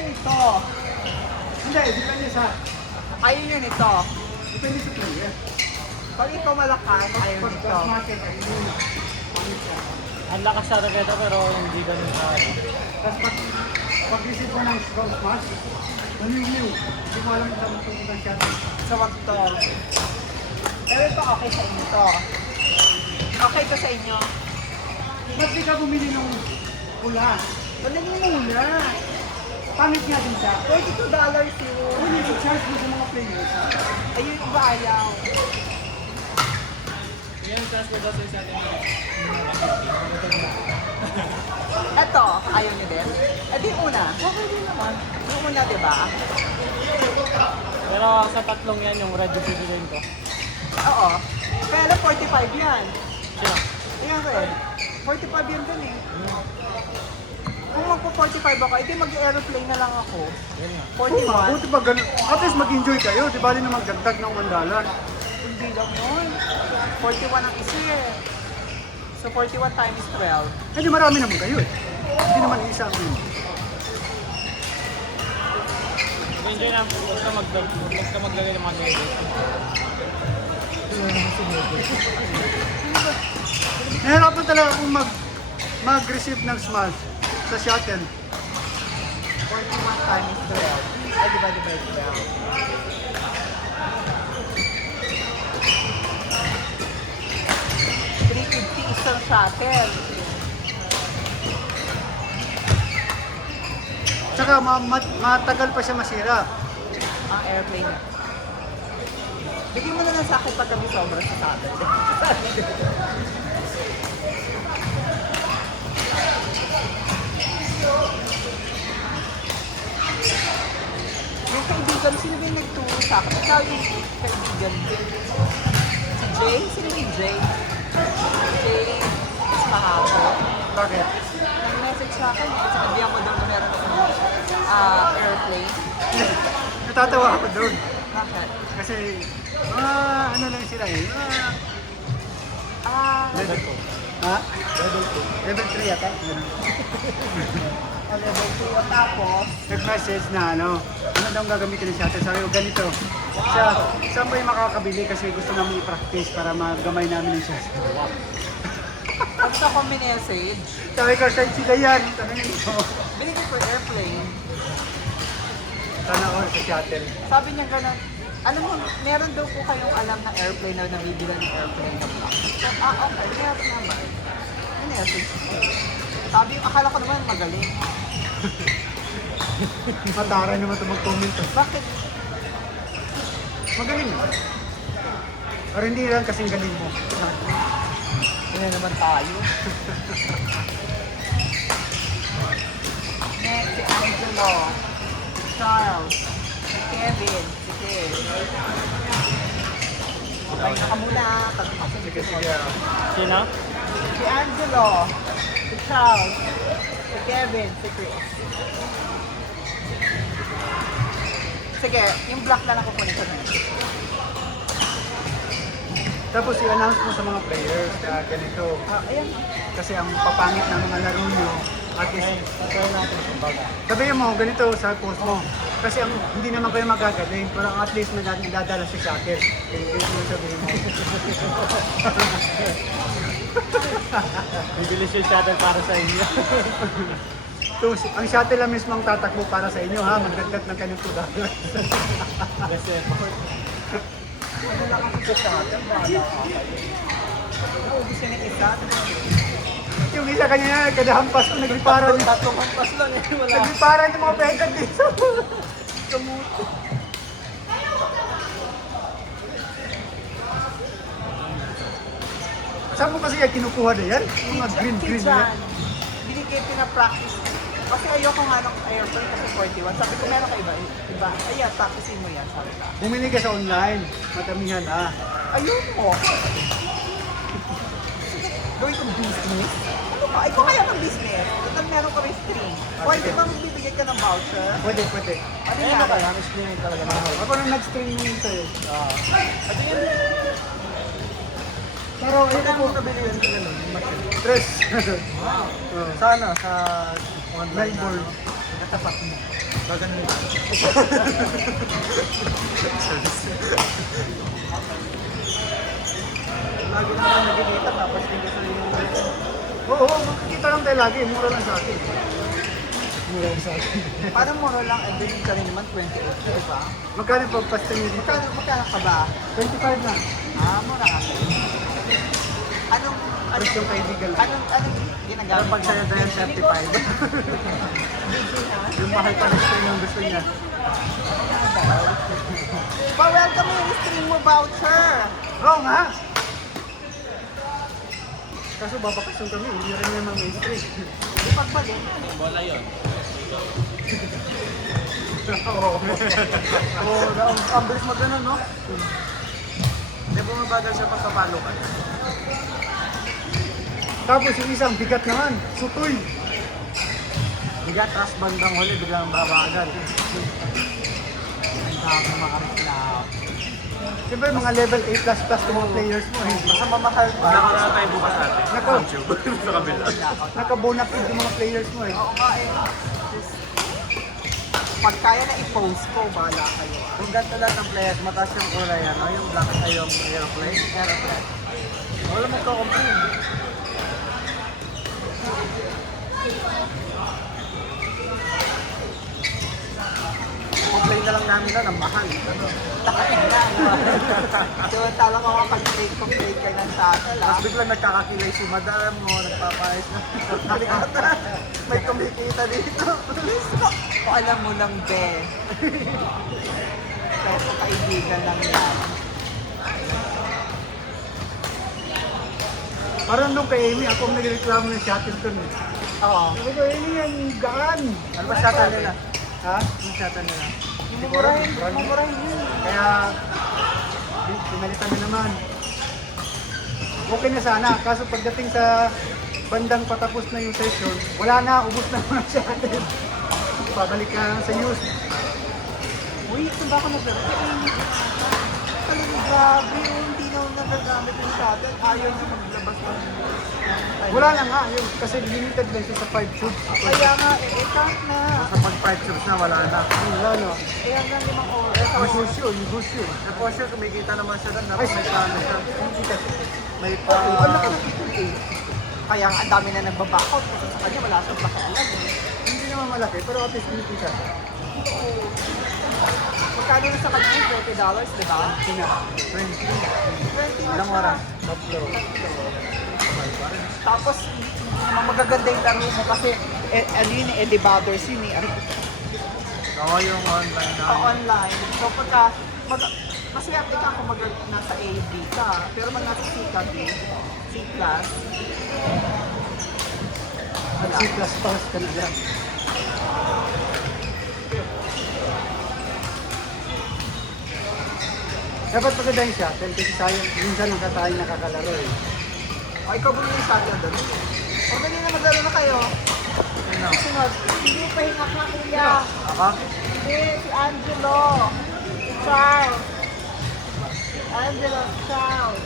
niya ito. Hindi, depende sa... Ayaw niya nito. Depende sa player. Pag ito malakas, ayaw Pag nito. gas market, ay yun. Pangit siya. Ang lakas sa raketo pero hindi ganun ka. Tapos pag-receive mo ng strong smash, naliw-liw. Hindi ko alam saan matungkol siya. So, wag to. Pero ito okay sa inyo to. Okay to sa inyo. Ba't di ka bumili ng pula? Madali muna. Pangit nga din siya. $42 yun. Kung i-charge mo sa mga players, Ayun, iba ayaw. Yan, transfer daw sa atin. Ito, ayaw niyo din. Eh di una. Okay din naman. Yung una, di ba? Pero sa tatlong yan, yung red yung pipiliin ko. Oo. Pero 45 yan. Sino? Ayan ko eh. 45 yan dun eh. Kung magpo-45 ako, edi mag-aeroplane na lang ako. Yan nga. 41. buti pa ganun. At least mag-enjoy kayo. Di ba rin na magdagdag ng $1? Hindi lang yun. 41 ang isa eh. So 41 times 12. Eh di marami naman kayo eh. Hindi naman isa ang yun. Enjoy na. Huwag ka maglagay ng mga gadgets. Nahirapan talaga kung mag-receive ng smash sa shuttle. 41 times 12. Ay, divide by 12. 350 isang shuttle. Tsaka matagal pa siya masira. Ang airplane. Bigyan mo na lang sa akin pag kami sobrang sa shuttle. Yung kaibigan, sino ba yung nagturo sa akin? Ikaw yung kaibigan. Si Jay? Sino ba yung Jay? Jay Ismahato. Bakit? Nag-message sa akin eh. Sabihan mo daw na meron akong airplane. Natatawa ako doon. Bakit? Kasi, ano lang sila eh. Level Ha? Level 3 yata. Ganun. level 2. Tapos, Nag-message na ano daw ang gagamitin ng shuttle. Sabi ko ganito. Saan ba yung makakabili kasi gusto namin i-practice para magamay namin ng shuttle. tapos ako minessage. Sabi ko, saan sila yan? Sabi ko, Binigay ko airplane. sana all sa shuttle. Sabi niya gano'n, alam mo, meron daw po kayong alam na airplane na nabibilan ng airplane na black. So, okay, meron naman. Minessage ko. Sabi, akala ko naman magaling. Mataray naman ito mag-comment. Bakit? Magaling naman. Pero hindi lang kasing galing mo. Ano naman tayo? Next, si Angelo, si Charles, si Kevin, si Kay. Okay na ka muna. Sige, sige. Sino? Si Angelo, si Charles, si Kevin, si Chris. Sige, yung black na lang kukunin ko na. Tapos i-announce mo sa mga players na ganito. Ayan. Kasi ang papangit ng mga laro nyo, at least, Try natin sa baga. sabihin mo, ganito sa post mo. Kasi ang hindi naman kayo magagaling, pero at least may dadala sa shuttle. Ganito mo sabihin mo. Bibili siya shuttle para sa inyo. So, ang shuttle lang mismo ang tatakbo para sa inyo ha, magdagdag ng kanyang $2. Kasi Ano lang ako sa shuttle, bahala ka kayo. Naubos yun yung isa. Yung isa kanya, kadahampas ko, nagliparan. Tatlong hampas lang eh, wala. Nagliparan yung mga pekat dito. Kamuti. Saan mo kasi yung kinukuha na yan? Yung mga green na yan. Binigay pinapractice. Kasi ayoko nga ng airplane kasi 41. Sabi ko meron ka iba. Iba. Ayan, practicein mo yan. Sabi ka. Bumili ka sa online, matamihan ah. Ayun mo. Gawin kong business. Ano ba? Ikaw kaya kang business. Total meron ka rin string. Pwede ba magbibigay ka ng voucher? Pwede, pwede. Ano ayun yan? na kaya, ang screen talaga mahal. Ako nang nag-stream nung sa'yo. Ito yun. Pero ayun Ano po, mo nabili yun? Ganun, machine. Tres. Wow. Oh. Sana sa online Melbourne. Natapat mo. Gaganon ba? Lagi naman nagkikita tapos hindi sa yung Oo, makikita lang tayo lagi. Mura lang sa akin. Parang mura lang, and then ka rin naman 28, di ba? Magkano pa pasta niyo dito? Magkano ka ba? 25 lang. Mura nga. Anong, Presyong kaibigan lang. anong ginagamit mo? Pag sa'yo tayo 35. Yung mahal pa next time yung gusto niya. Pa-welcome mo yung stream mo voucher! Oo nga! Kaso babakasyon kami, hindi rin naman mainstream. Ipagbalik. Bola yun. Oo, ang bilis mo ganun, no? Hindi bumabagal sa pagpapalo ka. Tapos yung isang bigat naman, sutoy. Bigat, tapos bandang huli, biglang babagal. Ang dami makareklap. Siyempre mga level 8++ yung mga players mo eh. Basta mamahal pa. Nakakala tayo bukas natin. Nako, Sa kabila. nakabonapid yung mga players mo eh. Oo nga eh. Just, pag kaya na i-post ko, bahala kayo. Kung ganito lang ng players, mataas yung kulay, ano? Yung black ay yung aeroplane. Aeroplane. Wala magkakomplain. Complain na lang namin na, ang mahal. Takain na. So, tala ko kapag-complain ka ng tatay. Tapos biglang nagkakakilay si madam mo, nagpapayos na. May kumikita dito. Kung alam mo lang, be. Kaya sa kaibigan lang yan. Parang nung kay Amy, ako ang nagreklamo ng Shackleton eh. Oo. Sabi ko, Amy, ang gaan. Ano ba shuttle nila? Ha? Yung shuttle nila. Mumurahin yun. Kaya, pinalitan na naman. Okay na sana, kaso pagdating sa bandang patapos na yung session, wala na, ubos na mga shuttle. Pabalik ka na sa use. Uy, ito ba ako nag-gamit? Talagang grabe, hindi na ako nagagamit yung shuttle. Ayaw na maglabas ng... Wala na nga, yun, kasi limited lang siya sa 5 tubes. Kaya nga, count na. Sa pag 5 tubes na, wala na. Wala na. Kaya nga 5 oras. Yung Husyo. Sa posture, kumikita naman siya doon. Ay, may plano siya. May pa... Ano ka nakikita eh? Kaya nga, ang dami na nagbabakot. Kasi sa kanya, wala siyang pakialam eh. Hindi naman malaki, pero at least kumikita siya. Magkano na sa kanya? $20, di ba? 20. 20 na Ilang siya. oras? Tatlo. Tapos, magaganda yung laro mo kasi, ano yun, Eddie Brothers yun eh. Oo, yung online na. Online. So, pagka, kasi update ako nasa AB ka, pero mag nasa C ka, B, C class, At C++ ka na dyan. Dapat maganda yung shuttle kasi sayang, minsan lang ka tayo nakakalaro eh. o ikaw bumili sa atin doon. O dali na maglaro na kayo. Sunod. Hindi pa hinga ka, kuya. Ako? Hindi, si Angelo. Si Charles. Angelo, Charles.